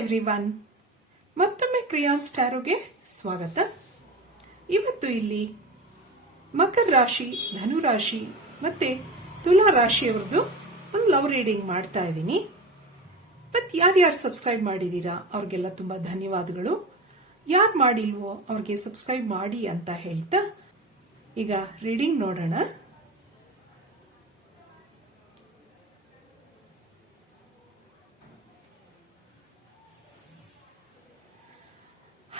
Everyone, ಮತ್ತೊಮ್ಮೆ ಕ್ರಿಯಾನ್ ಸ್ಟಾರೋಗೆ ಸ್ವಾಗತ. ಇವತ್ತು ಇಲ್ಲಿ ಮಕರ ರಾಶಿ, ಧನು ರಾಶಿ ಮತ್ತೆ ತುಲಾ ರಾಶಿಯವರದು ಒಂದು ಲವ್ ರೀಡಿಂಗ್ ಮಾಡ್ತಾ ಇದ್ದೀನಿ. ಮತ್ತೆ ಯಾರ್ಯಾರು ಸಬ್ಸ್ಕ್ರೈಬ್ ಮಾಡಿದೀರಾ ಅವ್ರಿಗೆಲ್ಲ ತುಂಬಾ ಧನ್ಯವಾದಗಳು. ಯಾರು ಮಾಡಿಲ್ವೋ ಅವ್ರಿಗೆ ಸಬ್ಸ್ಕ್ರೈಬ್ ಮಾಡಿ ಅಂತ ಹೇಳ್ತಾ ಈಗ ರೀಡಿಂಗ್ ನೋಡೋಣ.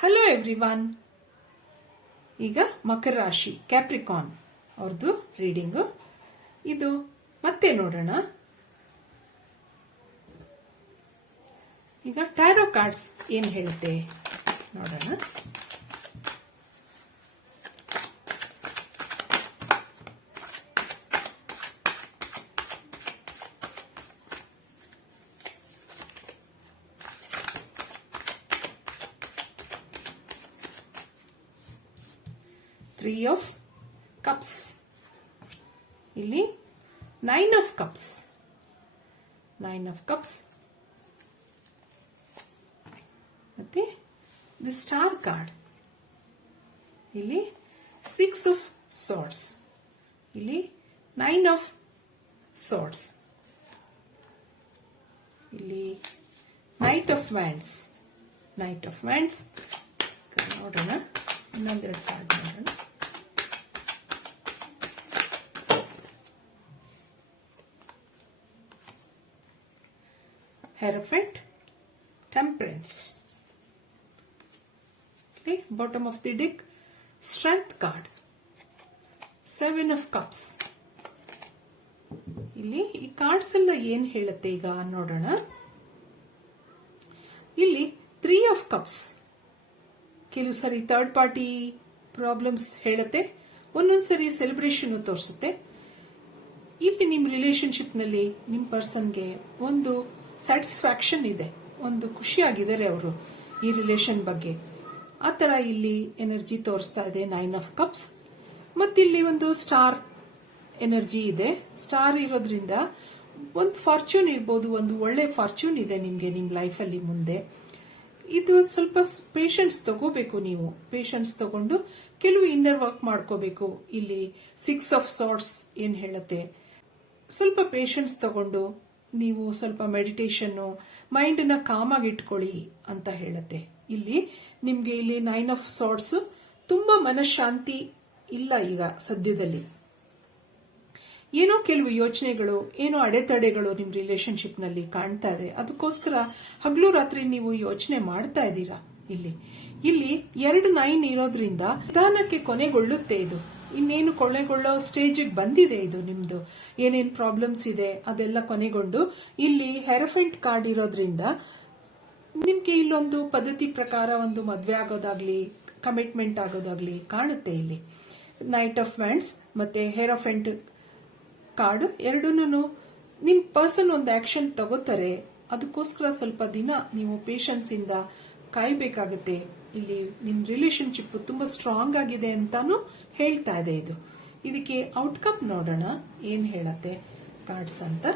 ಹಲೋ ಎವ್ರಿವನ್, ಈಗ ಮಕರ ರಾಶಿ ಕ್ಯಾಪ್ರಿಕಾನ್ ಅವ್ರದ್ದು ರೀಡಿಂಗು ಇದು. ಮತ್ತೆ ನೋಡೋಣ. ಈಗ ಟ್ಯಾರೋ ಕಾರ್ಡ್ಸ್ ಏನ್ ಹೇಳುತ್ತೆ ನೋಡೋಣ. Three of Cups. ಇಲ್ಲಿ 9 of Cups. 9 of Cups. ಮತ್ತೆ the Star card. ಇಲ್ಲಿ 6 of Swords. ಇಲ್ಲಿ 9 of Swords. ಇಲ್ಲಿ Knight of Wands. Knight of Wands. ನೋಡೋಣ, ಇನ್ನೊಂದೆರಡು ಕಾರ್ಡ್ ನೋಡೋಣ. Hierophant, Temperance. Okay, bottom of the deck, Strength card. 7 of Cups. ಇಲ್ಲಿ ಈ ಕಾರ್ಡ್ಸ್ ಎಲ್ಲ ಏನ್ ಹೇಳುತ್ತೆ ಈಗ ನೋಡೋಣ. ಇಲ್ಲಿ 3 of Cups. ಕೆಲವು ಸರಿ ಥರ್ಡ್ ಪಾರ್ಟಿ ಪ್ರಾಬ್ಲಮ್ಸ್ ಹೇಳುತ್ತೆ, ಒಂದೊಂದ್ಸರಿ ಸೆಲೆಬ್ರೇಷನ್ ತೋರಿಸುತ್ತೆ. ಇಲ್ಲಿ ನಿಮ್ ರಿಲೇಶನ್ಶಿಪ್ ನಲ್ಲಿ ನಿಮ್ ಪರ್ಸನ್ಗೆ ಒಂದು ಸ್ಯಾಟಿಸ್ಫ್ಯಾಕ್ಷನ್ ಇದೆ, ಒಂದು ಖುಷಿಯಾಗಿದ್ದಾರೆ ಅವರು ಈ ರಿಲೇಶನ್ ಬಗ್ಗೆ. ಆ ತರ ಇಲ್ಲಿ ಎನರ್ಜಿ ತೋರಿಸ್ತಾ ಇದೆ 9 of Cups. ಮತ್ತಿಲ್ಲಿ ಒಂದು ಸ್ಟಾರ್ ಎನರ್ಜಿ ಇದೆ. ಸ್ಟಾರ್ ಇರೋದ್ರಿಂದ ಒಂದು ಫಾರ್ಚೂನ್ ಇರ್ಬೋದು, ಒಂದು ಒಳ್ಳೆ ಫಾರ್ಚೂನ್ ಇದೆ ನಿಮ್ಗೆ ನಿಮ್ ಲೈಫ್ ಅಲ್ಲಿ ಮುಂದೆ. ಇದು ಸ್ವಲ್ಪ ಪೇಷನ್ಸ್ ತಗೋಬೇಕು ನೀವು. ಪೇಷನ್ಸ್ ತಗೊಂಡು ಕೆಲವು ಇನ್ನರ್ ವರ್ಕ್ ಮಾಡ್ಕೋಬೇಕು. ಇಲ್ಲಿ 6 of Swords ಏನ್ ಹೇಳುತ್ತೆ, ಸ್ವಲ್ಪ ಪೇಷನ್ಸ್ ತಗೊಂಡು ನೀವು ಸ್ವಲ್ಪ ಮೆಡಿಟೇಷನ್, ಮೈಂಡ್ ನ ಕಾಮ್ ಆಗಿ ಇಟ್ಕೊಳ್ಳಿ ಅಂತ ಹೇಳುತ್ತೆ. ಇಲ್ಲಿ ನಿಮ್ಗೆ ಇಲ್ಲಿ 9 of Swords ತುಂಬಾ ಮನಃಶಾಂತಿ ಇಲ್ಲ ಈಗ ಸದ್ಯದಲ್ಲಿ. ಏನೋ ಕೆಲವು ಯೋಚನೆಗಳು, ಏನೋ ಅಡೆತಡೆಗಳು ನಿಮ್ ರಿಲೇಶನ್ಶಿಪ್ ನಲ್ಲಿ ಕಾಣ್ತಾ ಇದೆ. ಅದಕ್ಕೋಸ್ಕರ ಹಗಲು ರಾತ್ರಿ ನೀವು ಯೋಚನೆ ಮಾಡ್ತಾ ಇದ್ದೀರಾ. ಇಲ್ಲಿ 2 9 ಇರೋದ್ರಿಂದ ನಿಧಾನಕ್ಕೆ ಕೊನೆಗೊಳ್ಳುತ್ತೆ ಇದು. ಇನ್ನೇನು ಕೊನೆಗೊಳ್ಳೋ ಸ್ಟೇಜ್ ಬಂದಿದೆ ಇದು. ನಿಮ್ದು ಏನೇನ್ ಪ್ರಾಬ್ಲಮ್ಸ್ ಇದೆ ಅದೆಲ್ಲ ಕೊನೆಗೊಂಡು ಇಲ್ಲಿ ಹೆರಫೆಂಟ್ ಕಾರ್ಡ್ ಇರೋದ್ರಿಂದ ನಿಮ್ಗೆ ಇಲ್ಲೊಂದು ಪದ್ಧತಿ ಪ್ರಕಾರ ಒಂದು ಮದ್ವೆ ಆಗೋದಾಗ್ಲಿ, ಕಮಿಟ್ಮೆಂಟ್ ಆಗೋದಾಗ್ಲಿ ಕಾಣುತ್ತೆ. ಇಲ್ಲಿ ನೈಟ್ ಆಫ್ ವ್ಯಾಂಡ್ಸ್ ಮತ್ತೆ ಹೆರಫೆಂಟ್ ಕಾರ್ಡ್ ಎರಡೂನು ನಿಮ್ ಪರ್ಸನ್ ಒಂದು ಆಕ್ಷನ್ ತಗೋತಾರೆ. ಅದಕ್ಕೋಸ್ಕರ ಸ್ವಲ್ಪ ದಿನ ನೀವು ಪೇಷನ್ಸ್ ಇಂದ ಕಾಯ್ಬೇಕಾಗತ್ತೆ. ಇಲ್ಲಿ ನಿಮ್ ರಿಲೇಶನ್ಶಿಪ್ ತುಂಬಾ ಸ್ಟ್ರಾಂಗ್ ಆಗಿದೆ ಅಂತಾನು ಹೇಳ್ತಾ ಇದೆ ಇದು. ಇದಕ್ಕೆ ಔಟ್ಕಮ್ ನೋಡೋಣ ಏನ್ ಹೇಳತ್ತೆ ಕಾರ್ಡ್ಸ್ ಅಂತ.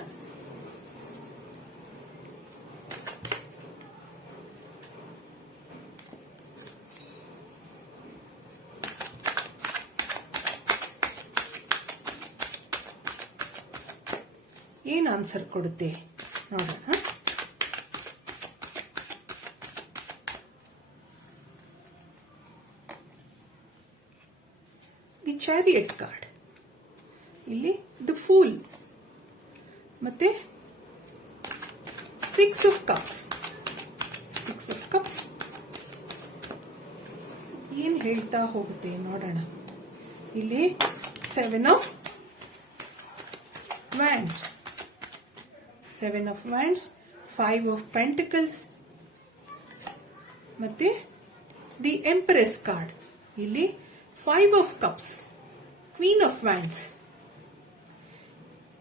ಏನ್ ಆನ್ಸರ್ ಕೊಡುತ್ತೆ ನೋಡೋಣ. ದಿ ಚಾರಿಯಟ್ ಕಾರ್ಡ್, ಇಲ್ಲಿ ದ ಫೂಲ್ ಮತ್ತೆ 6 of Cups. 6 of Cups ಏನ್ ಹೇಳ್ತಾ ಹೋಗುತ್ತೆ ನೋಡೋಣ. ಇಲ್ಲಿ 7 of Wands. 7 of Wands, 5 of Pentacles ಮತ್ತೆ ದಿ ಎಂಪ್ರೆಸ್ ಕಾರ್ಡ್. ಇಲ್ಲಿ 5 of Cups, Queen of Wands.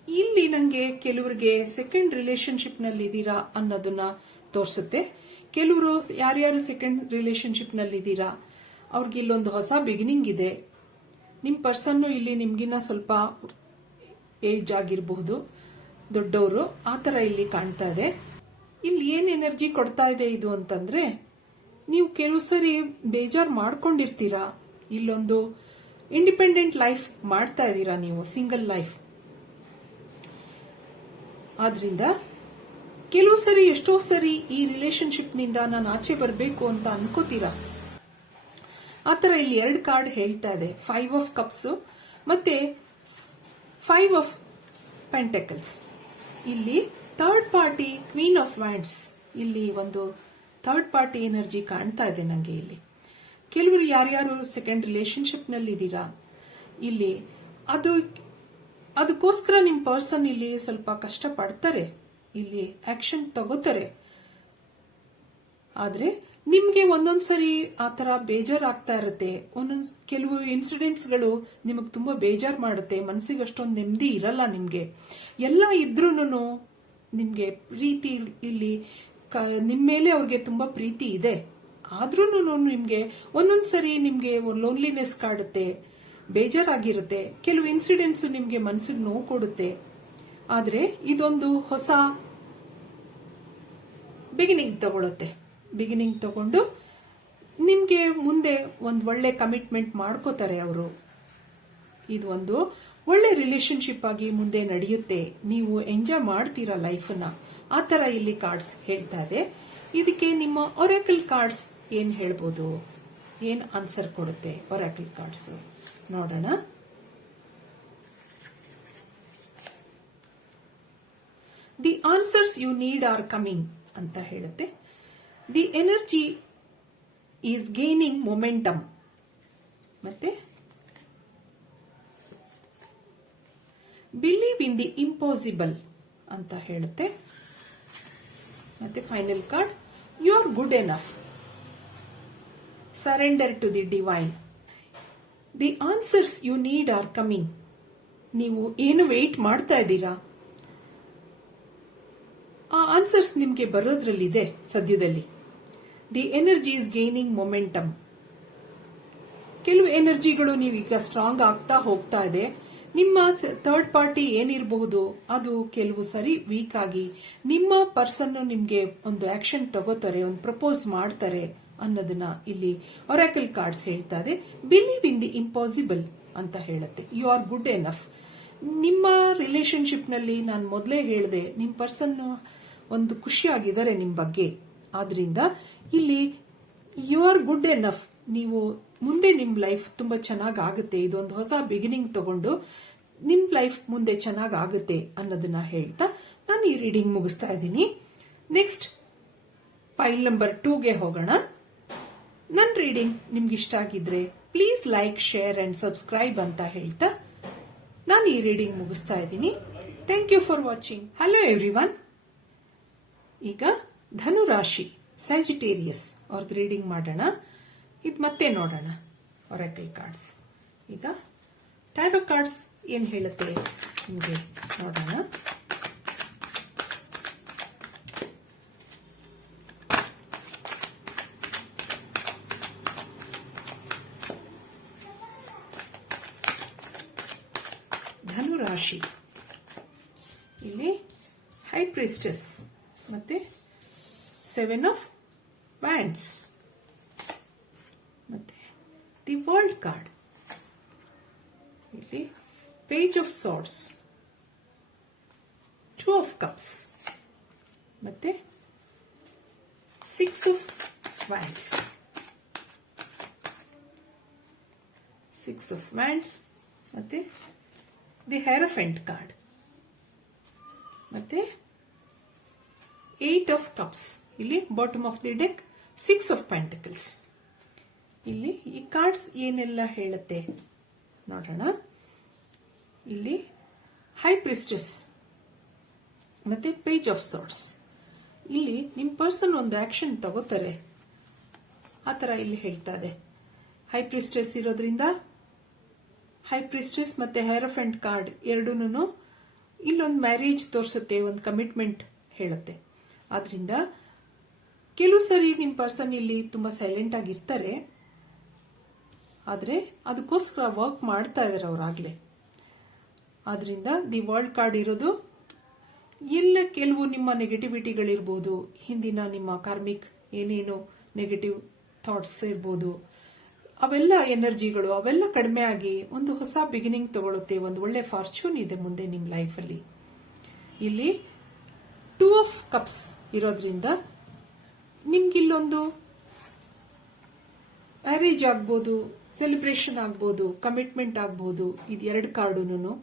ಇಲ್ಲಿ ನಂಗೆ ಕೆಲವರಿಗೆ ಸೆಕೆಂಡ್ ರಿಲೇಶನ್ಶಿಪ್ ನಲ್ಲಿ ಇದ್ದೀರಾ ಅನ್ನೋದನ್ನ ತೋರಿಸುತ್ತೆ. ಕೆಲವರು ಯಾರ್ಯಾರು ಸೆಕೆಂಡ್ ರಿಲೇಶನ್ಶಿಪ್ ನಲ್ಲಿ ಇದ್ದೀರಾ ಅವ್ರಿಗೆ ಇಲ್ಲೊಂದು ಹೊಸ ಬಿಗಿನಿಂಗ್ ಇದೆ. ನಿಮ್ ಪರ್ಸನ್ ಇಲ್ಲಿ ನಿಮ್ಗಿನ್ನ ಸ್ವಲ್ಪ ಏಜ್ ಆಗಿರಬಹುದು, ದೊಡ್ಡವರು, ಆ ತರ ಇಲ್ಲಿ ಕಾಣ್ತಾ ಇದೆ. ಇಲ್ಲಿ ಏನ್ ಎನರ್ಜಿ ಕೊಡ್ತಾ ಇದೆ ಇದು ಅಂತಂದ್ರೆ, ನೀವು ಕೆಲವು ಸರಿ ಬೇಜಾರ್ ಮಾಡ್ಕೊಂಡಿರ್ತೀರಾ. ಇಲ್ಲೊಂದು ಇಂಡಿಪೆಂಡೆಂಟ್ ಲೈಫ್ ಮಾಡ್ತಾ ಇದ್ದೀರಾ, ನೀವು ಸಿಂಗಲ್ ಲೈಫ್. ಆದ್ರಿಂದ ಕೆಲವು ಸರಿ ಎಷ್ಟೋ ಸರಿ ಈ ರಿಲೇಶನ್ಶಿಪ್ ನಿಂದ ನಾನು ಆಚೆ ಬರಬೇಕು ಅಂತ ಅನ್ಕೋತೀರಾ. ಆತರ ಇಲ್ಲಿ 2 ಕಾರ್ಡ್ ಹೇಳ್ತಾ ಇದೆ, 5 ಆಫ್ ಕಪ್ಸ್ ಮತ್ತೆ 5 ಆಫ್ ಪೆಂಟಕಲ್ಸ್. ಇಲ್ಲಿ third party, queen of wands, ಇಲ್ಲಿ ಒಂದು ಥರ್ಡ್ ಪಾರ್ಟಿ ಎನರ್ಜಿ ಕಾಣ್ತಾ ಇದೆ ನಂಗೆ. ಇಲ್ಲಿ ಕೆಲವರು ಯಾರ್ಯಾರು ಸೆಕೆಂಡ್ ರಿಲೇಶನ್ಶಿಪ್ ನಲ್ಲಿ ಇದ್ದೀರಾ, ಇಲ್ಲಿ ಅದಕ್ಕೋಸ್ಕರ ನಿಮ್ ಪರ್ಸನ್ ಇಲ್ಲಿ ಸ್ವಲ್ಪ ಕಷ್ಟ ಪಡ್ತಾರೆ, ಇಲ್ಲಿ ಆಕ್ಷನ್ ತಗೋತಾರೆ. ಆದ್ರೆ ನಿಮ್ಗೆ ಒಂದೊಂದ್ಸರಿ ಆತರ ಬೇಜಾರಾಗ್ತಾ ಇರುತ್ತೆ. ಕೆಲವು ಇನ್ಸಿಡೆಂಟ್ಸ್ಗಳು ನಿಮಗ್ ತುಂಬಾ ಬೇಜಾರ್ ಮಾಡುತ್ತೆ, ಮನಸ್ಸಿಗೆ ಅಷ್ಟೊಂದು ನೆಮ್ಮದಿ ಇರಲ್ಲ ನಿಮ್ಗೆ. ಎಲ್ಲ ಇದ್ರೂನು ನಿಮ್ಗೆ ಪ್ರೀತಿ ಇಲ್ಲಿ ನಿಮ್ ಮೇಲೆ ಅವ್ರಿಗೆ ತುಂಬಾ ಪ್ರೀತಿ ಇದೆ. ಆದ್ರೂ ನಿಮ್ಗೆ ಒಂದೊಂದ್ಸರಿ ನಿಮ್ಗೆ ಲೋನ್ಲಿನೆಸ್ ಕಾಡುತ್ತೆ, ಬೇಜಾರಾಗಿರುತ್ತೆ. ಕೆಲವು ಇನ್ಸಿಡೆಂಟ್ಸ್ ನಿಮ್ಗೆ ಮನಸ್ಸಿಗೆ ನೋವು ಕೊಡುತ್ತೆ. ಆದ್ರೆ ಇದೊಂದು ಹೊಸ ಬಿಗಿನಿಂಗ್ ತಗೊಳುತ್ತೆ. ಬಿಗಿನಿಂಗ್ ತಗೊಂಡು ನಿಮ್ಗೆ ಮುಂದೆ ಒಂದು ಒಳ್ಳೆ ಕಮಿಟ್ಮೆಂಟ್ ಮಾಡ್ಕೋತಾರೆ ಅವರು. ಇದು ಒಂದು ಒಳ್ಳೆ ರಿಲೇಶನ್ಶಿಪ್ ಆಗಿ ಮುಂದೆ ನಡೆಯುತ್ತೆ. ನೀವು ಎಂಜಾಯ್ ಮಾಡ್ತೀರಾ ಲೈಫನ್ನ. ಆ ತರ ಇಲ್ಲಿ ಕಾರ್ಡ್ಸ್ ಹೇಳ್ತಾ ಇದೆ. ಇದಕ್ಕೆ ನಿಮ್ಮ ಒರಾಕಲ್ ಕಾರ್ಡ್ಸ್ ಏನ್ ಹೇಳ್ಬೋದು, ಏನ್ ಆನ್ಸರ್ ಕೊಡುತ್ತೆ ಒರಾಕಲ್ ಕಾರ್ಡ್ಸ್ ನೋಡೋಣ. The answers you need are coming ಅಂತ ಹೇಳುತ್ತೆ. The energy is gaining momentum. ಮತ್ತೆ ಬಿಲೀವ್ ಇನ್ ದಿ ಇಂಪಾಸಿಬಲ್ ಅಂತ ಹೇಳುತ್ತೆ. ಮತ್ತೆ final card, you are good enough, surrender to the divine. The answers you need are coming. ನೀವು ಏನು wait ಮಾಡ್ತಾ ಇದ್ದೀರಾ, ಆ ಆನ್ಸರ್ಸ್ ನಿಮ್ಗೆ ಬರೋದ್ರಲ್ಲಿದೆ ಸದ್ಯದಲ್ಲಿ. The energy is gaining momentum. ಕೆಲವು ಎನರ್ಜಿಗಳು ನೀವೀಗ ಸ್ಟ್ರಾಂಗ್ ಆಗ್ತಾ ಹೋಗ್ತಾ ಇದೆ. ನಿಮ್ಮ ಥರ್ಡ್ ಪಾರ್ಟಿ ಏನಿರಬಹುದು ಅದು ಕೆಲವು ಸರಿ ವೀಕ್ ಆಗಿ ನಿಮ್ಮ ಪರ್ಸನ್ ನಿಮ್ಗೆ ಒಂದು ಆಕ್ಷನ್ ತಗೋತಾರೆ, ಒಂದು ಪ್ರಪೋಸ್ ಮಾಡ್ತಾರೆ ಅನ್ನೋದನ್ನ ಇಲ್ಲಿ ಒರಾಕಲ್ ಕಾರ್ಡ್ಸ್ ಹೇಳ್ತಾ ಇದೆ. ಬಿಲೀವ್ ಇನ್ ದಿ ಇಂಪಾಸಿಬಲ್ ಅಂತ ಹೇಳುತ್ತೆ. You are good enough. ನಿಮ್ಮ ರಿಲೇಶನ್ಶಿಪ್ ನಲ್ಲಿ ನಾನು ಮೊದಲೇ ಹೇಳಿದೆ, ನಿಮ್ ಪರ್ಸನ್ ಒಂದು ಖುಷಿಯಾಗಿದ್ದಾರೆ ನಿಮ್ ಬಗ್ಗೆ. ಆದ್ರಿಂದ ಇಲ್ಲಿ ಯು ಆರ್ ಗುಡ್ ಎನಫ್. ನೀವು ಮುಂದೆ ನಿಮ್ ಲೈಫ್ ತುಂಬಾ ಚೆನ್ನಾಗ್ ಆಗುತ್ತೆ. ಇದೊಂದು ಹೊಸ ಬಿಗಿನಿಂಗ್ ತಗೊಂಡು ನಿಮ್ ಲೈಫ್ ಮುಂದೆ ಚೆನ್ನಾಗ್ ಆಗುತ್ತೆ ಅನ್ನೋದನ್ನ ಹೇಳ್ತಾ ನಾನು ಈ ರೀಡಿಂಗ್ ಮುಗಿಸ್ತಾ ಇದ್ದೀನಿ. ನೆಕ್ಸ್ಟ್ ಫೈಲ್ ನಂಬರ್ 2ಗೆ ಹೋಗೋಣ. ನನ್ನ ರೀಡಿಂಗ್ ನಿಮ್ಗೆ ಇಷ್ಟ ಆಗಿದ್ರೆ please like, share and subscribe ಅಂತ ಹೇಳ್ತಾ ನಾನು ಈ ರೀಡಿಂಗ್ ಮುಗಿಸ್ತಾ ಇದ್ದೀನಿ. Thank you for watching. Hello everyone. ಈಗ ಧನುರಾಶಿ, ಸ್ಯಾಜಿಟೇರಿಯಸ್ ಅವ್ರದ್ದು ರೀಡಿಂಗ್ ಮಾಡೋಣ. ಇದು ಮತ್ತೆ ನೋಡೋಣ ಒರಾಕಲ್ ಕಾರ್ಡ್ಸ್. ಈಗ ಟ್ಯಾರೋ ಕಾರ್ಡ್ಸ್ ಏನ್ ಹೇಳುತ್ತೆ ನಿಮಗೆ ನೋಡೋಣ. ಧನುರಾಶಿ, ಇಲ್ಲಿ ಹೈ ಪ್ರಿಸ್ಟೆಸ್ ಮತ್ತೆ 7 ಆಫ್ ವ್ಯಾಂಡ್ಸ್ ಮತ್ತೆ ದಿ ವರ್ಲ್ಡ್ ಕಾರ್ಡ್, ಇಲ್ಲಿ ಪೇಜ್ ಆಫ್ ಸಾರ್ಡ್ಸ್, 2 ಆಫ್ ಕಪ್ಸ್ ಮತ್ತೆ 6 ಆಫ್ ವ್ಯಾಂಡ್ಸ್, 6 ಆಫ್ ವ್ಯಾಂಡ್ಸ್ ಮತ್ತೆ ದಿ ಹೆರಫೆಂಟ್ ಕಾರ್ಡ್ ಮತ್ತೆ 8 ಆಫ್ ಕಪ್ಸ್. ಇಲ್ಲಿ bottom of the deck 6 of pentacles. ಇಲ್ಲಿ ಈ ಕಾರ್ಡ್ಸ್ ಏನೆಲ್ಲ ಹೇಳುತ್ತೆ ನೋಡೋಣ. ಇಲ್ಲಿ ಹೈ ಪ್ರಿಸ್ಟೆಸ್ ಮತ್ತೆ ಪೇಜ್ ಆಫ್ ಸಾರ್ಡ್ಸ್. ಇಲ್ಲಿ ನಿಮ್ ಪರ್ಸನ್ ಒಂದು ಆಕ್ಷನ್ ತಗೋತಾರೆ, ಆತರ ಇಲ್ಲಿ ಹೇಳ್ತಾ ಇದೆ. ಹೈ ಪ್ರಿಸ್ಟೆಸ್ ಇರೋದ್ರಿಂದ ಹೈ ಪ್ರಿಸ್ಟೆಸ್ ಮತ್ತೆ ಹೆರಫೆಂಟ್ ಕಾರ್ಡ್ ಎರಡೂನು ಇಲ್ಲೊಂದು ಮ್ಯಾರೇಜ್ ತೋರಿಸುತ್ತೆ, ಒಂದು ಕಮಿಟ್ಮೆಂಟ್ ಹೇಳುತ್ತೆ. ಆದ್ರಿಂದ ಕೆಲವು ಸರಿ ನಿಮ್ ಪರ್ಸನ್ ಇಲ್ಲಿ ತುಂಬಾ ಸೈಲೆಂಟ್ ಆಗಿರ್ತಾರೆ, ಆದ್ರೆ ಅದಕ್ಕೋಸ್ಕರ ವರ್ಕ್ ಮಾಡ್ತಾ ಇದಾರೆ ಅವರಾಗ್ಲೇ. ಆದ್ರಿಂದ ದಿ ವರ್ಲ್ಡ್ ಕಾರ್ಡ್ ಇರೋದು ಎಲ್ಲ ಕೆಲವು ನಿಮ್ಮ ನೆಗೆಟಿವಿಟಿಗಳಿರ್ಬೋದು, ಹಿಂದಿನ ನಿಮ್ಮ ಕಾರ್ಮಿಕ್ ಏನೇನು ನೆಗೆಟಿವ್ ಥಾಟ್ಸ್ ಇರ್ಬೋದು, ಅವೆಲ್ಲ ಎನರ್ಜಿಗಳು ಅವೆಲ್ಲ ಕಡಿಮೆ ಆಗಿ ಒಂದು ಹೊಸ ಬಿಗಿನಿಂಗ್ ತಗೊಳುತ್ತೆ. ಒಂದು ಒಳ್ಳೆ ಫಾರ್ಚೂನ್ ಇದೆ ಮುಂದೆ ನಿಮ್ಮ ಲೈಫಲ್ಲಿ. ಇಲ್ಲಿ 2 ಆಫ್ ಕಪ್ಸ್ ಇರೋದ್ರಿಂದ ನಿಮ್ಗಿಲ್ಲೊಂದು ಮ್ಯಾರೇಜ್ ಆಗ್ಬೋದು, ಸೆಲೆಬ್ರೇಷನ್ ಆಗ್ಬೋದು, ಕಮಿಟ್ಮೆಂಟ್ ಆಗ್ಬೋದು. ಇದು 2 ಕಾರ್ಡುನು.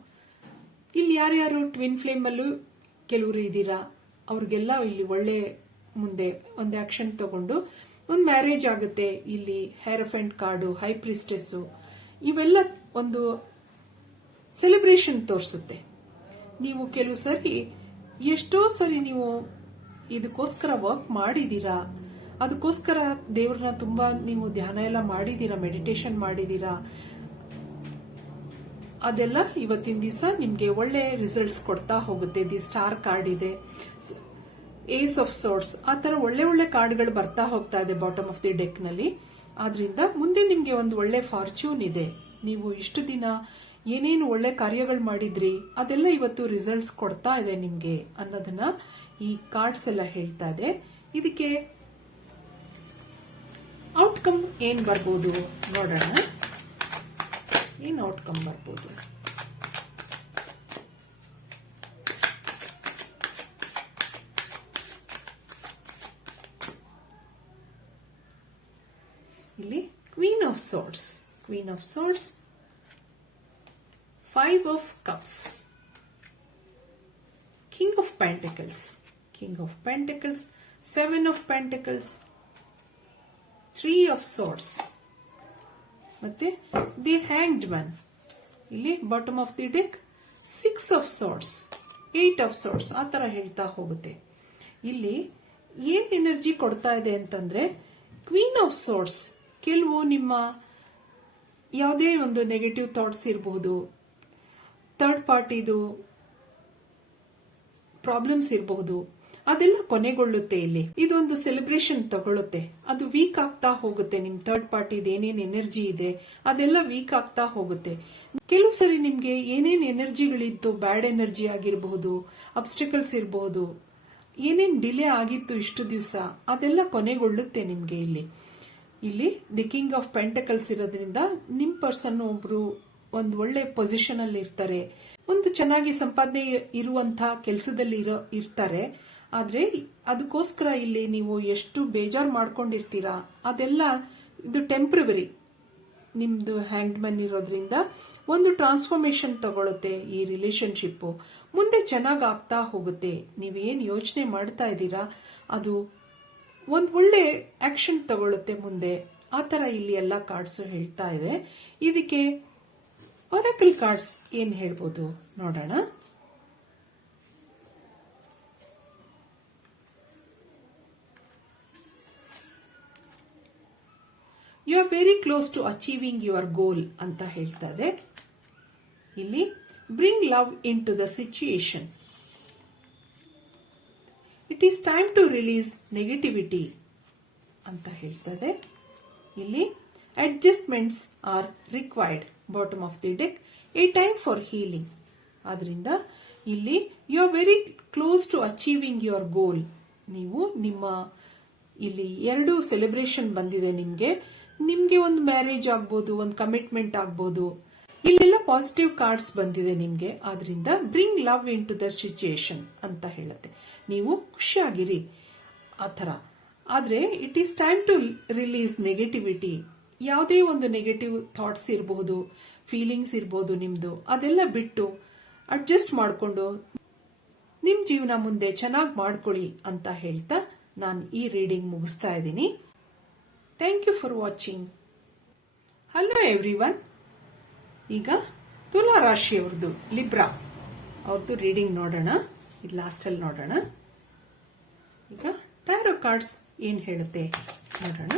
ಇಲ್ಲಿ ಯಾರ್ಯಾರು ಟ್ವಿನ್ ಫ್ಲೇಮ್ ಅಲ್ಲೂ ಕೆಲವರು ಇದ್ದೀರಾ, ಅವ್ರಿಗೆಲ್ಲ ಇಲ್ಲಿ ಒಳ್ಳೆ ಮುಂದೆ ಒಂದು ಆಕ್ಷನ್ ತಗೊಂಡು ಒಂದು ಮ್ಯಾರೇಜ್ ಆಗುತ್ತೆ. ಇಲ್ಲಿ ಹೇರಫೆಂಟ್ ಕಾರ್ಡು, ಹೈ ಪ್ರಿಸ್ಟೆಸ್, ಇವೆಲ್ಲ ಒಂದು ಸೆಲೆಬ್ರೇಷನ್ ತೋರಿಸುತ್ತೆ. ನೀವು ಕೆಲವು ಸರಿ ಎಷ್ಟೋ ಸರಿ ನೀವು ಇದಕ್ಕೋಸ್ಕರ ವರ್ಕ್ ಮಾಡಿದೀರಾ, ಅದಕ್ಕೋಸ್ಕರ ದೇವ್ರನ್ನ ತುಂಬಾ ನೀವು ಧ್ಯಾನ ಎಲ್ಲ ಮಾಡಿದೀರಾ, ಮೆಡಿಟೇಷನ್ ಮಾಡಿದೀರಾ. ಅದೆಲ್ಲ ಇವತ್ತಿನ ದಿವಸ ನಿಮ್ಗೆ ಒಳ್ಳೆ ರಿಸಲ್ಟ್ಸ್ ಕೊಡ್ತಾ ಹೋಗುತ್ತೆ. ದಿ ಸ್ಟಾರ್ ಕಾರ್ಡ್ ಇದೆ, ಏಸ್ ಆಫ್ ಸೋರ್ಟ್ಸ್, ಆ ತರ ಒಳ್ಳೆ ಒಳ್ಳೆ ಕಾರ್ಡ್ಗಳು ಬರ್ತಾ ಹೋಗ್ತಾ ಇದೆ ಬಾಟಮ್ ಆಫ್ ದಿ ಡೆಕ್ ನಲ್ಲಿ. ಆದ್ರಿಂದ ಮುಂದೆ ನಿಮ್ಗೆ ಒಂದು ಒಳ್ಳೆ ಫಾರ್ಚೂನ್ ಇದೆ. ನೀವು ಇಷ್ಟು ದಿನ ಏನೇನು ಒಳ್ಳೆ ಕಾರ್ಯಗಳು ಮಾಡಿದ್ರಿ ಅದೆಲ್ಲ ಇವತ್ತು ರಿಸಲ್ಟ್ಸ್ ಕೊಡ್ತಾ ಇದೆ ನಿಮ್ಗೆ ಅನ್ನೋದನ್ನ ಈ ಕಾರ್ಡ್ಸ್ ಎಲ್ಲ ಹೇಳ್ತಾ ಇದೆ. ಇದಕ್ಕೆ ಔಟ್ಕಮ್ ಏನ್ ಬರ್ಬೋದು ನೋಡೋಣ. ಏನ್ ಔಟ್ಕಮ್ ಬರ್ಬೋದು? ಇಲ್ಲಿ queen of swords, queen of sorts, 5 of cups, king of pentacles, king of pentacles, 7 of pentacles, 3 of swords, ಮತ್ತೆ ದಿ ಹ್ಯಾಂಗ್ಡ್ ಒನ್. ಇಲ್ಲಿ bottom of the deck 6 of swords, 8 of sorts, ಆ ತರ ಹೇಳ್ತಾ ಹೋಗುತ್ತೆ. ಇಲ್ಲಿ ಏನ್ ಎನರ್ಜಿ ಕೊಡ್ತಾ ಇದೆ ಅಂತಂದ್ರೆ ಕ್ವೀನ್ ಆಫ್ ಸೋರ್ಟ್ಸ್ ಕೆಲವು ನಿಮ್ಮ ಯಾವುದೇ ಒಂದು ನೆಗೆಟಿವ್ ಥಾಟ್ಸ್ ಇರಬಹುದು, ಥರ್ಡ್ ಪಾರ್ಟಿದು ಪ್ರಾಬ್ಲಮ್ಸ್ ಇರಬಹುದು, ಅದೆಲ್ಲ ಕೊನೆಗೊಳ್ಳುತ್ತೆ. ಇಲ್ಲಿ ಇದೊಂದು ಸೆಲೆಬ್ರೇಷನ್ ತಗೊಳುತ್ತೆ. ಅದು ವೀಕ್ ಆಗ್ತಾ ಹೋಗುತ್ತೆ. ನಿಮ್ ಥರ್ಡ್ ಪಾರ್ಟಿದ್ ಏನೇನ್ ಎನರ್ಜಿ ಇದೆ ಅದೆಲ್ಲ ವೀಕ್ ಆಗ್ತಾ ಹೋಗುತ್ತೆ. ಕೆಲವು ಸರಿ ನಿಮ್ಗೆ ಏನೇನ್ ಎನರ್ಜಿಗಳಿತ್ತು, ಬ್ಯಾಡ್ ಎನರ್ಜಿ ಆಗಿರಬಹುದು, ಅಬ್ಸ್ಟಿಕಲ್ಸ್ ಇರಬಹುದು, ಏನೇನ್ ಡಿಲೇ ಆಗಿತ್ತು ಇಷ್ಟು ದಿವಸ, ಅದೆಲ್ಲ ಕೊನೆಗೊಳ್ಳುತ್ತೆ ನಿಮ್ಗೆ. ಇಲ್ಲಿ ದಿ ಕಿಂಗ್ ಆಫ್ ಪೆಂಟಕಲ್ಸ್ ಇರೋದ್ರಿಂದ ನಿಮ್ ಪರ್ಸನ್ ಒಬ್ರು ಒಂದು ಒಳ್ಳೆ ಪೊಸಿಷನ್ ಅಲ್ಲಿ ಇರ್ತಾರೆ, ಒಂದು ಚೆನ್ನಾಗಿ ಸಂಪಾದನೆ ಇರುವಂತ ಕೆಲಸದಲ್ಲಿ ಇರ್ತಾರೆ. ಆದ್ರೆ ಅದಕ್ಕೋಸ್ಕರ ಇಲ್ಲಿ ನೀವು ಎಷ್ಟು ಬೇಜಾರು ಮಾಡ್ಕೊಂಡಿರ್ತೀರಾ ಅದೆಲ್ಲ ಇದು ಟೆಂಪ್ರವರಿ. ನಿಮ್ದು ಹ್ಯಾಂಗ್ಡ್ ಮ್ಯಾನ್ ಇರೋದ್ರಿಂದ ಒಂದು ಟ್ರಾನ್ಸ್ಫಾರ್ಮೇಶನ್ ತಗೊಳುತ್ತೆ. ಈ ರಿಲೇಶನ್ಶಿಪ್ ಮುಂದೆ ಚೆನ್ನಾಗಿ ಆಗ್ತಾ ಹೋಗುತ್ತೆ. ನೀವೇನ್ ಯೋಚನೆ ಮಾಡ್ತಾ ಇದ್ದೀರಾ ಅದು ಒಂದ್ ಒಳ್ಳೆ ಆಕ್ಷನ್ ತಗೊಳುತ್ತೆ ಮುಂದೆ. ಆತರ ಇಲ್ಲಿ ಎಲ್ಲ ಕಾರ್ಡ್ಸ್ ಹೇಳ್ತಾ ಇದೆ. ಇದಕ್ಕೆ ಒರಾಕಲ್ ಕಾರ್ಡ್ಸ್ ಏನ್ ಹೇಳ್ಬೋದು ನೋಡೋಣ. You are very close to achieving your goal ಅಂತ ಹೇಳ್ತಾ ಇದೆ. ಇಲ್ಲಿ bring love into the situation. It is time to release negativity ಅಂತ ಹೇಳ್ತದೆ. ಇಲ್ಲಿ adjustments are required, bottom of the deck, a time for healing. ಆದ್ರಿಂದ ಇಲ್ಲಿ you are very close to achieving your goal. ನೀವು ನಿಮ್ಮ ಇಲ್ಲಿ 2 celebration ಬಂದಿದೆ. ನಿಮ್ಗೆ ಒಂದು ಮ್ಯಾರೇಜ್ ಆಗ್ಬೋದು, ಒಂದು ಕಮಿಟ್ಮೆಂಟ್ ಆಗ್ಬೋದು. ಇಲ್ಲೆಲ್ಲ ಪಾಸಿಟಿವ್ ಕಾರ್ಡ್ಸ್ ಬಂದಿದೆ ನಿಮ್ಗೆ. ಆದ್ರಿಂದ bring love into the situation ಅಂತ ಹೇಳುತ್ತೆ. ನೀವು ಖುಷಿಯಾಗಿರಿ ಆತರ. ಆದ್ರೆ it is time to release negativity. ಯಾವುದೇ ಒಂದು ನೆಗೆಟಿವ್ ಥಾಟ್ಸ್ ಇರಬಹುದು, ಫೀಲಿಂಗ್ಸ್ ಇರಬಹುದು ನಿಮ್ದು, ಅದೆಲ್ಲ ಬಿಟ್ಟು ಅಡ್ಜಸ್ಟ್ ಮಾಡಿಕೊಂಡು ನಿಮ್ ಜೀವನ ಮುಂದೆ ಚೆನ್ನಾಗಿ ಮಾಡ್ಕೊಳ್ಳಿ ಅಂತ ಹೇಳ್ತಾ ನಾನು ಈ ರೀಡಿಂಗ್ ಮುಗಿಸ್ತಾ ಇದ್ದೀನಿ. Thank you for watching. Hello everyone. ಈಗ ತುಲಾ ರಾಶಿಯವ್ರದ್ದು, ಲಿಬ್ರಾ ಅವ್ರದ್ದು ರೀಡಿಂಗ್ ನೋಡೋಣ. ಇದು ಲಾಸ್ಟ್ ಅಲ್ಲಿ ನೋಡೋಣ. ಈಗ ಟ್ಯಾರೋ ಕಾರ್ಡ್ಸ್ ಏನ್ ಹೇಳುತ್ತೆ ನೋಡೋಣ.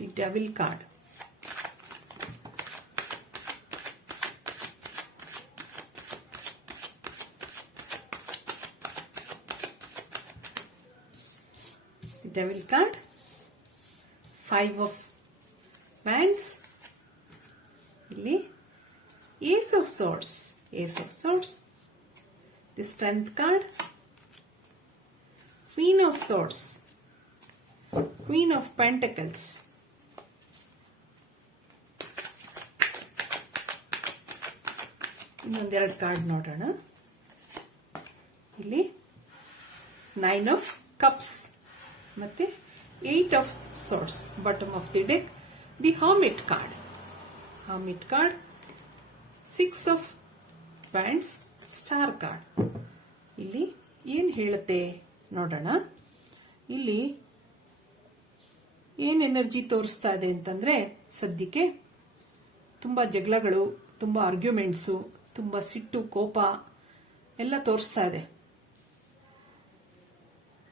The devil card. Devil card, 5 of Wands, ಇಲ್ಲಿ ace of swords, the strength card, queen of swords, queen of pentacles, ಇನ್ನೊಂದೆರಡು ಕಾರ್ಡ್ ನೋಡೋಣ. ಇಲ್ಲಿ 9 ಆಫ್ ಕಪ್ಸ್ ಮತ್ತೆ 8 of swords. Bottom of the deck the hermit card, 6 of wands, star card. ಇಲ್ಲಿ ಏನ್ ಹೇಳುತ್ತೆ ನೋಡೋಣ. ಇಲ್ಲಿ ಏನ್ ಎನರ್ಜಿ ತೋರಿಸ್ತಾ ಇದೆ ಅಂತಂದ್ರೆ, ಸದ್ಯಕ್ಕೆ ತುಂಬಾ ಜಗಳಗಳು, ತುಂಬಾ ಆರ್ಗ್ಯುಮೆಂಟ್ಸು, ತುಂಬಾ ಸಿಟ್ಟು, ಕೋಪ ಎಲ್ಲ ತೋರಿಸ್ತಾ ಇದೆ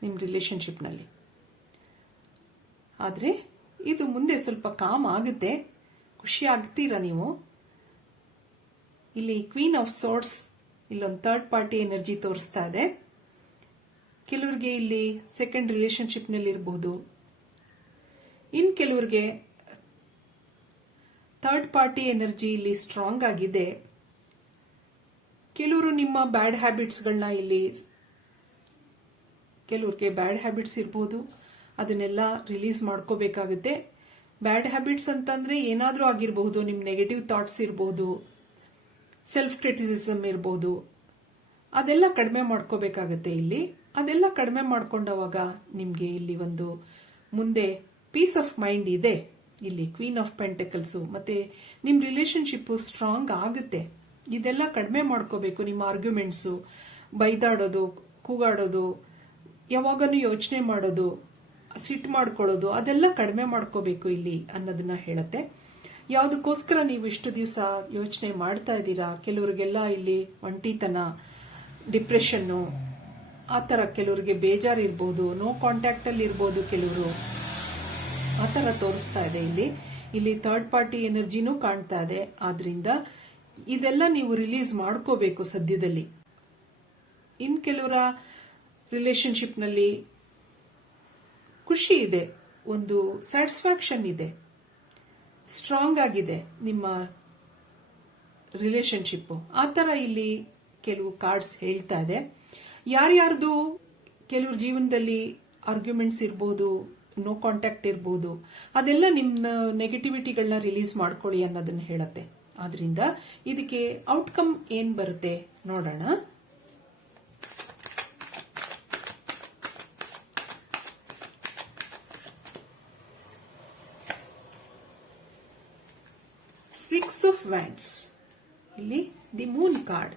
ನಿಮ್ ರಿಲೇಶನ್ಶಿಪ್ನಲ್ಲಿ. ಆದ್ರೆ ಇದು ಮುಂದೆ ಸ್ವಲ್ಪ ಕಾಮ್ ಆಗುತ್ತೆ, ಖುಷಿ ಆಗ್ತೀರಾ ನೀವು. ಇಲ್ಲಿ ಕ್ವೀನ್ ಆಫ್ ಸೋರ್ಟ್ಸ್, ಇಲ್ಲೊಂದು ಥರ್ಡ್ ಪಾರ್ಟಿ ಎನರ್ಜಿ ತೋರಿಸ್ತಾ ಇದೆ. ಕೆಲವ್ರಿಗೆ ಇಲ್ಲಿ ಸೆಕೆಂಡ್ ರಿಲೇಶನ್ಶಿಪ್ ನಲ್ಲಿ ಇರಬಹುದು, ಇನ್ ಕೆಲವ್ರಿಗೆ ಥರ್ಡ್ ಪಾರ್ಟಿ ಎನರ್ಜಿ ಇಲ್ಲಿ ಸ್ಟ್ರಾಂಗ್ ಆಗಿದೆ. ಕೆಲವರು ನಿಮ್ಮ ಬ್ಯಾಡ್ ಹ್ಯಾಬಿಟ್ಸ್ಗಳನ್ನ ಇಲ್ಲಿ, ಕೆಲವ್ರಿಗೆ ಬ್ಯಾಡ್ ಹ್ಯಾಬಿಟ್ಸ್ ಇರಬಹುದು, ಅದನ್ನೆಲ್ಲ ರಿಲೀಸ್ ಮಾಡ್ಕೋಬೇಕಾಗುತ್ತೆ. ಬ್ಯಾಡ್ ಹ್ಯಾಬಿಟ್ಸ್ ಅಂತಂದ್ರೆ ಏನಾದ್ರೂ ಆಗಿರಬಹುದು, ನಿಮ್ ನೆಗೆಟಿವ್ ಥಾಟ್ಸ್ ಇರಬಹುದು, ಸೆಲ್ಫ್ ಕ್ರಿಟಿಸಿಸಮ್ ಇರಬಹುದು, ಅದೆಲ್ಲ ಕಡಿಮೆ ಮಾಡ್ಕೋಬೇಕಾಗತ್ತೆ ಇಲ್ಲಿ. ಅದೆಲ್ಲ ಕಡಿಮೆ ಮಾಡ್ಕೊಂಡವಾಗ ನಿಮ್ಗೆ ಇಲ್ಲಿ ಒಂದು ಮುಂದೆ ಪೀಸ್ ಆಫ್ ಮೈಂಡ್ ಇದೆ. ಇಲ್ಲಿ ಕ್ವೀನ್ ಆಫ್ ಪೆಂಟಕಲ್ಸ್, ಮತ್ತೆ ನಿಮ್ ರಿಲೇಶನ್ಶಿಪ್ ಸ್ಟ್ರಾಂಗ್ ಆಗುತ್ತೆ. ಇದೆಲ್ಲ ಕಡಿಮೆ ಮಾಡ್ಕೋಬೇಕು. ನಿಮ್ಮ ಆರ್ಗ್ಯುಮೆಂಟ್ಸು, ಬೈದಾಡೋದು, ಕೂಗಾಡೋದು, ಯಾವಾಗನೂ ಯೋಚನೆ ಮಾಡೋದು, ಸಿಟ್ಟು ಮಾಡ್ಕೊಳ್ಳೋದು, ಅದೆಲ್ಲ ಕಡಿಮೆ ಮಾಡ್ಕೋಬೇಕು ಇಲ್ಲಿ ಅನ್ನೋದನ್ನ ಹೇಳುತ್ತೆ. ಯಾವುದಕ್ಕೋಸ್ಕರ ನೀವು ಇಷ್ಟು ದಿವಸ ಯೋಚನೆ ಮಾಡ್ತಾ ಇದ್ದೀರಾ, ಕೆಲವರಿಗೆಲ್ಲ ಇಲ್ಲಿ ಒಂಟಿತನ, ಡಿಪ್ರೆಷನ್ನು, ಆ ತರ ಕೆಲವರಿಗೆ ಬೇಜಾರು ಇರ್ಬೋದು, ನೋ ಕಾಂಟ್ಯಾಕ್ಟ್ ಅಲ್ಲಿ ಇರ್ಬೋದು, ಕೆಲವರು ಆ ತರ ತೋರಿಸ್ತಾ ಇದೆ ಇಲ್ಲಿ ಥರ್ಡ್ ಪಾರ್ಟಿ ಎನರ್ಜಿನೂ ಕಾಣ್ತಾ ಇದೆ. ಆದ್ರಿಂದ ಇದೆಲ್ಲ ನೀವು ರಿಲೀಸ್ ಮಾಡ್ಕೋಬೇಕು ಸದ್ಯದಲ್ಲಿ. ಇನ್ ಕೆಲವರ ರಿಲೇಶನ್ಶಿಪ್ ನಲ್ಲಿ ಖುಷಿ ಇದೆ, ಒಂದು ಸ್ಯಾಟಿಸ್ಫ್ಯಾಕ್ಷನ್ ಇದೆ, ಸ್ಟ್ರಾಂಗ್ ಆಗಿದೆ ನಿಮ್ಮ ರಿಲೇಶನ್ಶಿಪ್. ಆ ತರ ಇಲ್ಲಿ ಕೆಲವು ಕಾರ್ಡ್ಸ್ ಹೇಳ್ತಾ ಇದೆ. ಯಾರ್ಯಾರ್ದು ಕೆಲವ್ರ ಜೀವನದಲ್ಲಿ ಆರ್ಗ್ಯುಮೆಂಟ್ಸ್ ಇರ್ಬೋದು, ನೋ ಕಾಂಟ್ಯಾಕ್ಟ್ ಇರ್ಬೋದು, ಅದೆಲ್ಲ ನಿಮ್ಮ ನೆಗೆಟಿವಿಟಿಗಳನ್ನ ರಿಲೀಸ್ ಮಾಡ್ಕೊಳ್ಳಿ ಅನ್ನೋದನ್ನ ಹೇಳತ್ತೆ. ಆದ್ರಿಂದ ಇದಕ್ಕೆ ಔಟ್ಕಮ್ ಏನ್ ಬರುತ್ತೆ ನೋಡೋಣ. ಸಿಕ್ಸ್ ಆಫ್ ವ್ಯಾಂಡ್ಸ್, ಇಲ್ಲಿ ದಿ ಮೂನ್ ಕಾರ್ಡ್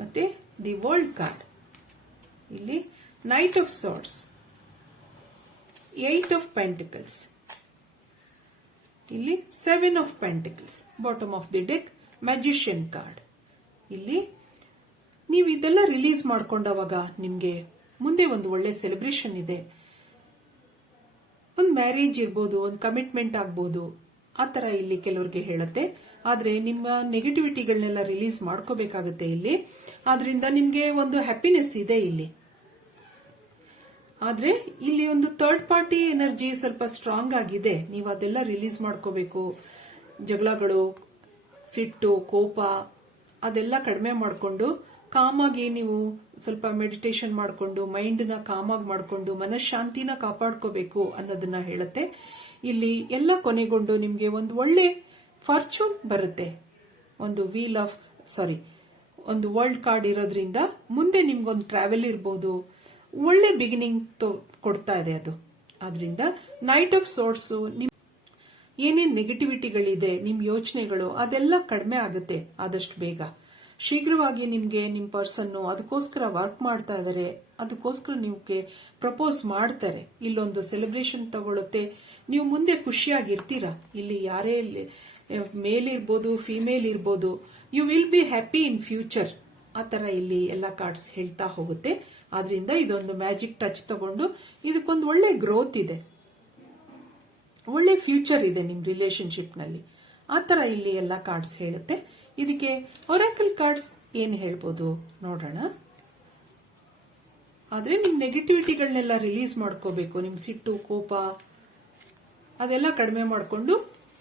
ಮತ್ತೆ ದಿ ವರ್ಲ್ಡ್ ಕಾರ್ಡ್. ಇಲ್ಲಿ knight of swords, 8 of pentacles, ಇಲ್ಲಿ 7 of pentacles. Bottom of the deck magician card. ಇಲ್ಲಿ ನೀವು ಇದೆಲ್ಲ ರಿಲೀಸ್ ಮಾಡ್ಕೊಂಡವಾಗ ನಿಮ್ಗೆ ಮುಂದೆ ಒಂದು ಒಳ್ಳೆ ಸೆಲೆಬ್ರೇಷನ್ ಇದೆ. ಒಂದು ಮ್ಯಾರೇಜ್ ಇರ್ಬೋದು, ಒಂದು ಕಮಿಟ್ಮೆಂಟ್ ಆಗ್ಬೋದು, ಆ ತರ ಇಲ್ಲಿ ಕೆಲವ್ರಿಗೆ ಹೇಳುತ್ತೆ. ಆದ್ರೆ ನಿಮ್ಮ ನೆಗೆಟಿವಿಟಿಗಳನ್ನೆಲ್ಲ ರಿಲೀಸ್ ಮಾಡ್ಕೋಬೇಕಾಗುತ್ತೆ ಇಲ್ಲಿ. ಆದ್ರಿಂದ ನಿಮ್ಗೆ ಒಂದು ಹ್ಯಾಪಿನೆಸ್ ಇದೆ ಇಲ್ಲಿ. ಆದ್ರೆ ಇಲ್ಲಿ ಒಂದು ಥರ್ಡ್ ಪಾರ್ಟಿ ಎನರ್ಜಿ ಸ್ವಲ್ಪ ಸ್ಟ್ರಾಂಗ್ ಆಗಿದೆ. ನೀವು ಅದೆಲ್ಲ ರಿಲೀಸ್ ಮಾಡ್ಕೋಬೇಕು. ಜಗಳಗಳು, ಸಿಟ್ಟು, ಕೋಪ ಅದೆಲ್ಲ ಕಡಿಮೆ ಮಾಡಿಕೊಂಡು ಕಾಮಾಗಿ ನೀವು ಸ್ವಲ್ಪ ಮೆಡಿಟೇಷನ್ ಮಾಡಿಕೊಂಡು ಮೈಂಡ್ ನ ಕಾಮಾಗಿ ಮಾಡಿಕೊಂಡು ಮನಃಶಾಂತಿನ ಕಾಪಾಡ್ಕೋಬೇಕು ಅನ್ನೋದನ್ನ ಹೇಳುತ್ತೆ. ಇಲ್ಲಿ ಎಲ್ಲ ಕೊನೆಗೊಂಡು ನಿಮ್ಗೆ ಒಂದು ಒಳ್ಳೆ ಫಾರ್ಚೂನ್ ಬರುತ್ತೆ. ಒಂದು ಒಂದು ವರ್ಲ್ಡ್ ಕಾರ್ಡ್ ಇರೋದ್ರಿಂದ ಮುಂದೆ ನಿಮ್ಗೊಂದು ಟ್ರಾವೆಲ್ ಇರ್ಬೋದು, ಒಳ್ಳೆ ಬಿಗಿನಿಂಗ್ ಕೊಡ್ತಾ ಇದೆ ಅದು. ಆದ್ರಿಂದ ನೈಟ್ ಆಫ್ ಸೋರ್ಟ್ಸ್ ನಿಮ್ ಏನೇನ್ ನೆಗೆಟಿವಿಟಿಗಳಿದೆ, ನಿಮ್ ಯೋಚನೆಗಳು ಅದೆಲ್ಲ ಕಡಿಮೆ ಆಗುತ್ತೆ ಆದಷ್ಟು ಬೇಗ. ಶೀಘ್ರವಾಗಿ ನಿಮ್ಗೆ ನಿಮ್ ಪರ್ಸನ್ ಅದಕ್ಕೋಸ್ಕರ ವರ್ಕ್ ಮಾಡ್ತಾ ಇದಾರೆ, ಅದಕ್ಕೋಸ್ಕರ ನಿಮ್ಗೆ ಪ್ರಪೋಸ್ ಮಾಡ್ತಾರೆ. ಇಲ್ಲೊಂದು ಸೆಲೆಬ್ರೇಷನ್ ತಗೊಳುತ್ತೆ. ನೀವು ಮುಂದೆ ಖುಷಿಯಾಗಿರ್ತೀರಾ. ಇಲ್ಲಿ ಯಾರೇ ಮೇಲ್ ಇರ್ಬೋದು, ಫಿಮೇಲ್ ಇರ್ಬೋದು, you will be happy in future. ಆ ತರ ಇಲ್ಲಿ ಎಲ್ಲ ಕಾರ್ಡ್ಸ್ ಹೇಳ್ತಾ ಹೋಗುತ್ತೆ. ಆದ್ರಿಂದ ಇದೊಂದು ಮ್ಯಾಜಿಕ್ ಟಚ್ ತಗೊಂಡು ಇದಕ್ಕೊಂದು ಒಳ್ಳೆ ಗ್ರೋತ್ ಇದೆ, ಒಳ್ಳೆ ಫ್ಯೂಚರ್ ಇದೆ ನಿಮ್ ರಿಲೇಶನ್ಶಿಪ್ ನಲ್ಲಿ. ಆ ತರ ಇಲ್ಲಿ ಎಲ್ಲ ಕಾರ್ಡ್ಸ್ ಹೇಳುತ್ತೆ. ಇದಕ್ಕೆ ಒರಾಕಲ್ ಕಾರ್ಡ್ಸ್ ಏನ್ ಹೇಳ್ಬೋದು ನೋಡೋಣ. ಆದ್ರೆ ನಿಮ್ ನೆಗೆಟಿವಿಟಿಗಳನ್ನೆಲ್ಲ ರಿಲೀಸ್ ಮಾಡ್ಕೋಬೇಕು. ನಿಮ್ ಸಿಟ್ಟು, ಕೋಪ ಅದೆಲ್ಲ ಕಡಿಮೆ ಮಾಡಿಕೊಂಡು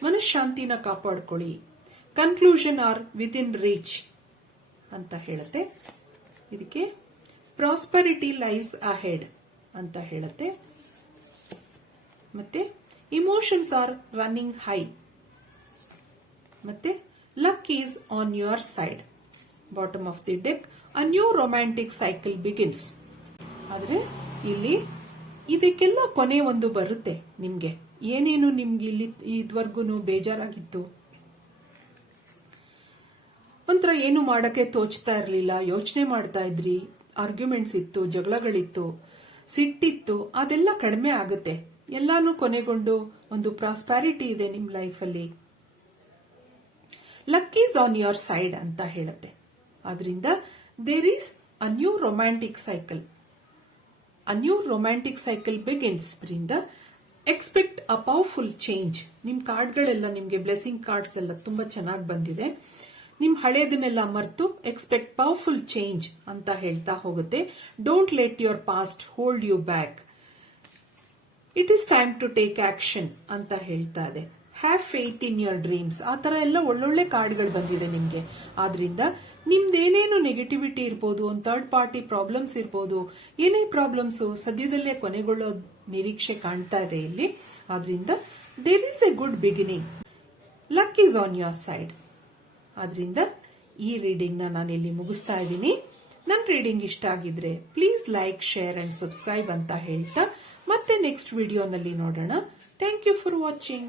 ಮನಃಶಾಂತಿನ ಕಾಪಾಡ್ಕೊಳ್ಳಿ. Conclusion are within reach ಅಂತ ಹೇಳುತ್ತೆ. ಇದಕ್ಕೆ ಪ್ರಾಸ್ಪರಿಟಿ ಲೈಸ್ ಅಹೆಡ್ ಅಂತ ಹೇಳುತ್ತೆ. ಮತ್ತೆ ಇಮೋಷನ್ಸ್ ಆರ್ ರನ್ನಿಂಗ್ ಹೈ. ಮತ್ತೆ luck is on your side. Bottom of the deck, a new romantic cycle begins. ಆದ್ರೆ ಇಲ್ಲಿ ಇದಕ್ಕೆಲ್ಲ ಕೊನೆ ಒಂದು ಬರುತ್ತೆ. ನಿಮ್ಗೆ ಏನೇನು ನಿಮ್ಗೆ ಇಲ್ಲಿ ಇದುವರೆಗೂ ಬೇಜಾರಾಗಿತ್ತು, ಒಂಥರ ಏನು ಮಾಡಕ್ಕೆ ತೋಚ್ತಾ ಇರಲಿಲ್ಲ, ಯೋಚನೆ ಮಾಡ್ತಾ ಇದ್ರಿ, ಆರ್ಗ್ಯುಮೆಂಟ್ಸ್ ಇತ್ತು, ಜಗಳಗಳಿತ್ತು, ಸಿಟ್ಟಿತ್ತು, ಅದೆಲ್ಲ ಕಡಿಮೆ ಆಗುತ್ತೆ. ಎಲ್ಲಾನು ಕೊನೆಗೊಂಡು ಒಂದು ಪ್ರಾಸ್ಪ್ಯಾರಿಟಿ ಇದೆ ನಿಮ್ ಲೈಫಲ್ಲಿ. Luck is on your side ಅಂತ ಹೇಳುತ್ತೆ. ಆದ್ರಿಂದ there is a new romantic cycle. A new romantic cycle begins. ಅದರಿಂದ ಎಕ್ಸ್ಪೆಕ್ಟ್ ಅ ಪವರ್ಫುಲ್ ಚೇಂಜ್. ನಿಮ್ ಕಾರ್ಡ್ಗಳೆಲ್ಲ ನಿಮ್ಗೆ ಬ್ಲೆಸ್ಸಿಂಗ್ ಕಾರ್ಡ್ಸ್ ಎಲ್ಲ ತುಂಬಾ ಚೆನ್ನಾಗಿ ಬಂದಿದೆ. ನಿಮ್ ಹಳೇದನ್ನೆಲ್ಲ ಮರೆತು ಎಕ್ಸ್ಪೆಕ್ಟ್ ಪವರ್ಫುಲ್ ಚೇಂಜ್ ಅಂತ ಹೇಳ್ತಾ ಹೋಗುತ್ತೆ. Don't let your past hold you back. It is time to take action ಅಂತ ಹೇಳ್ತಾ ಇದೆ. Have faith in your dreams. ಆ ತರ ಎಲ್ಲ ಒಳ್ಳೊಳ್ಳೆ ಕಾರ್ಡ್ಗಳು ಬಂದಿದೆ ನಿಮ್ಗೆ. ಆದ್ರಿಂದ ನಿಮ್ದೇನೇನು ನೆಗೆಟಿವಿಟಿ ಇರ್ಬೋದು, ಒಂದು ಥರ್ಡ್ ಪಾರ್ಟಿ ಪ್ರಾಬ್ಲಮ್ಸ್ ಇರ್ಬೋದು, ಏನೇ ಪ್ರಾಬ್ಲಮ್ಸ್ ಸದ್ಯದಲ್ಲೇ ಕೊನೆಗೊಳ್ಳೋ ನಿರೀಕ್ಷೆ ಕಾಣ್ತಾ ಇದೆ ಇಲ್ಲಿ. ಆದ್ರಿಂದ there is a good beginning. Luck is on your side. ಆದ್ರಿಂದ ಈ ರೀಡಿಂಗ್ ನಾನು ಇಲ್ಲಿ ಮುಗಿಸ್ತಾ ಇದ್ದೀನಿ. ನನ್ನ ರೀಡಿಂಗ್ ಇಷ್ಟ ಆಗಿದ್ರೆ please like, share and subscribe ಅಂತ ಹೇಳ್ತಾ ಮತ್ತೆ ನೆಕ್ಸ್ಟ್ ವಿಡಿಯೋನಲ್ಲಿ ನೋಡೋಣ. Thank you for watching.